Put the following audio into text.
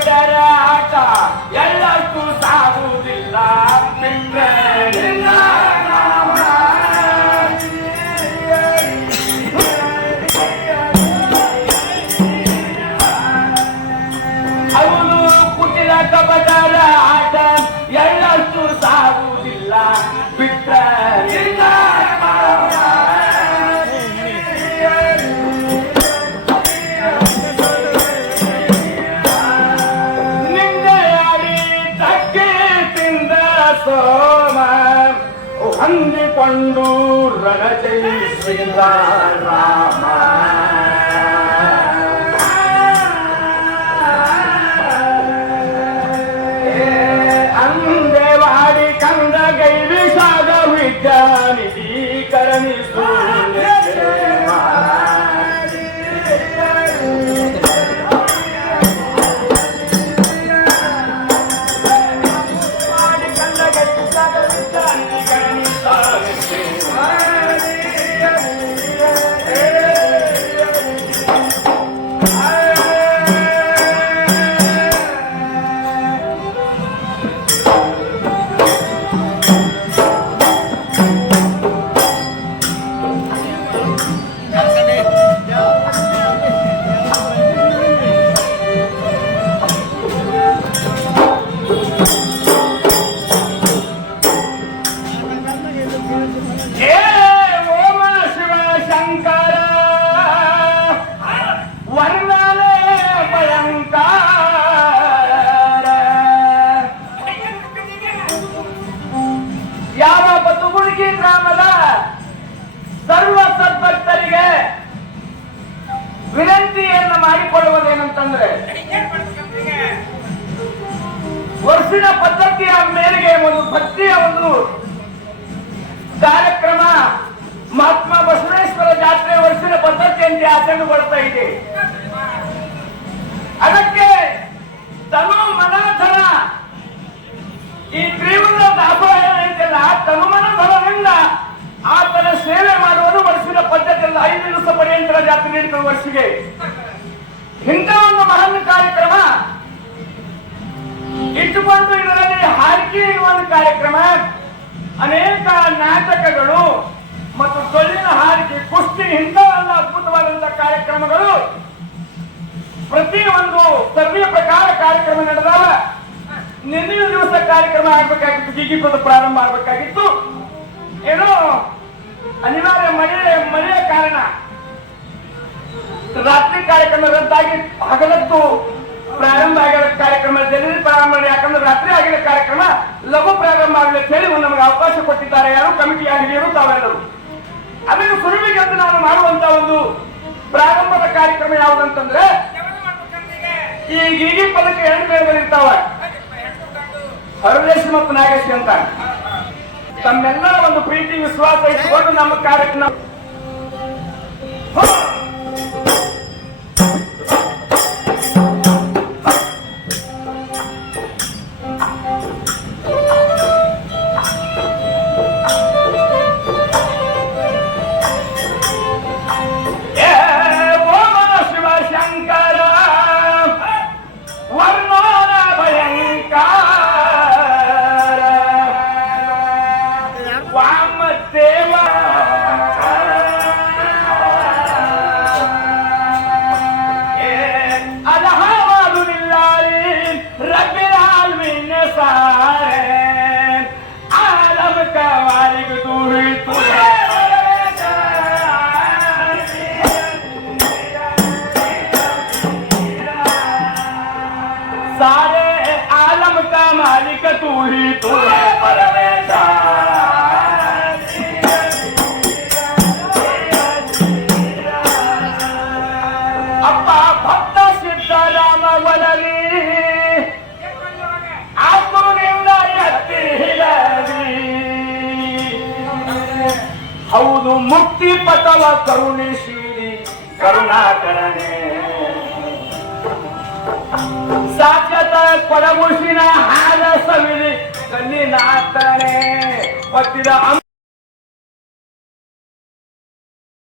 ಕಪಟರ ಆಟ ಎಲ್ಲಕ್ಕೂ ಸಾಗುವುದಿಲ್ಲ ಬಿಟ್ರೆ ನಿನ್ನ ನಾಮ. ಅವನು ಕುಟಿಲ ಕಪಟರ ಆಟ ಎಲ್ಲಕ್ಕೂ ಸಾಗುವುದಿಲ್ಲ ಬಿಟ್ರೆ సంధి పండు రణజయ శ్రీరామ. ವಿನಂತಿಯನ್ನು ಮಾಡಿಕೊಳ್ಳುವುದೇನಂತಂದ್ರೆ, ವರ್ಷದ ಪದ್ಧತಿಯ ಮೇರೆಗೆ ಒಂದು ಭಕ್ತಿಯ ಒಂದು ಕಾರ್ಯಕ್ರಮ ಮಹಾತ್ಮ ಬಸವೇಶ್ವರ ಜಾತ್ರೆ ವರ್ಷದ ಪದ್ಧತಿಯಂತೆ ಆಚರಣೆಗೊಳ್ತಾ ಇದೆ. ನಡೀತದೆ ವರ್ಷಿಗೆ ಇಂಥ ಒಂದು ಮಹಾನ್ ಕಾರ್ಯಕ್ರಮ ಇಟ್ಟುಕೊಂಡು ಇದರಲ್ಲಿ ಎನ್ನುವ ಒಂದು ಕಾರ್ಯಕ್ರಮ, ಅನೇಕ ನಾಟಕಗಳು ಮತ್ತು ತೊಳ್ಳಿನ ಹಾರಿಕೆ, ಕುಸ್ತಿ, ಇಂಥವೆಲ್ಲ ಅದ್ಭುತವಾದಂತಹ ಕಾರ್ಯಕ್ರಮಗಳು ಪ್ರತಿ ಒಂದು ಸರ್ವೆಯ ಪ್ರಕಾರ ಕಾರ್ಯಕ್ರಮ ನಡೆದಾಗ ನಿನ್ನೆಯ ದಿವಸ ಕಾರ್ಯಕ್ರಮ ಆಗ್ಬೇಕಾಗಿತ್ತು ಗಿಗಿಪದ ಪ್ರಾರಂಭ ಆಗ್ಬೇಕಾಗಿತ್ತು. ಏನೋ ಅನಿವಾರ್ಯ ಮಳೆ ಮಳೆಯ ಕಾರಣ. ರಾತ್ರಿ ಕಾರ್ಯಕ್ರಮ ರದ್ದಾಗಿ ಹಗಲತ್ತು ಪ್ರಾರಂಭ ಆಗಿರೋ ಕಾರ್ಯಕ್ರಮ ಜಲ್ದಿ ಪ್ರಾರಂಭ ಯಾಕಂದ್ರೆ ರಾತ್ರಿ ಆಗಿರೋ ಕಾರ್ಯಕ್ರಮ ಲಘು ಪ್ರಾರಂಭ ಆಗಲಿ ಅಂತ ಹೇಳಿ ನಮಗೆ ಅವಕಾಶ ಕೊಟ್ಟಿದ್ದಾರೆ. ಯಾರು ಕಮಿಟಿ ಹಿರಿಯರು ತಾವೆಲ್ಲರೂ. ಅದನ್ನು ಅಂತ ನಾನು ಮಾಡುವಂತ ಒಂದು ಪ್ರಾರಂಭದ ಕಾರ್ಯಕ್ರಮ ಯಾವುದಂತಂದ್ರೆ ಈ ಗೀಗಿ ಪದಕ ಎರಡು ಬೇರೆ ಬಂದಿರ್ತಾವ ಹರದೇಶ್ ಮತ್ತು ನಾಗೇಶ್ ಅಂತ. ತಮ್ಮೆಲ್ಲರ ಒಂದು ಪ್ರೀತಿ, ವಿಶ್ವಾಸ ಇಟ್ಕೊಂಡು ನಮ್ಮ ಕಾರ್ಯಕ್ರಮ ಅಪ್ಪ ಭಕ್ತ ಸಿದ್ದರಾಮ ಹೌದು ಮುಕ್ತಿ ಪಟವ ಕರುಣಿಶೀಲಿ ಕರುಣಾಕರಣೆ ಸಾಕ್ಷತ ಕೊಡಗುಸಿನ கண்ணி நாத்தனே பத்திர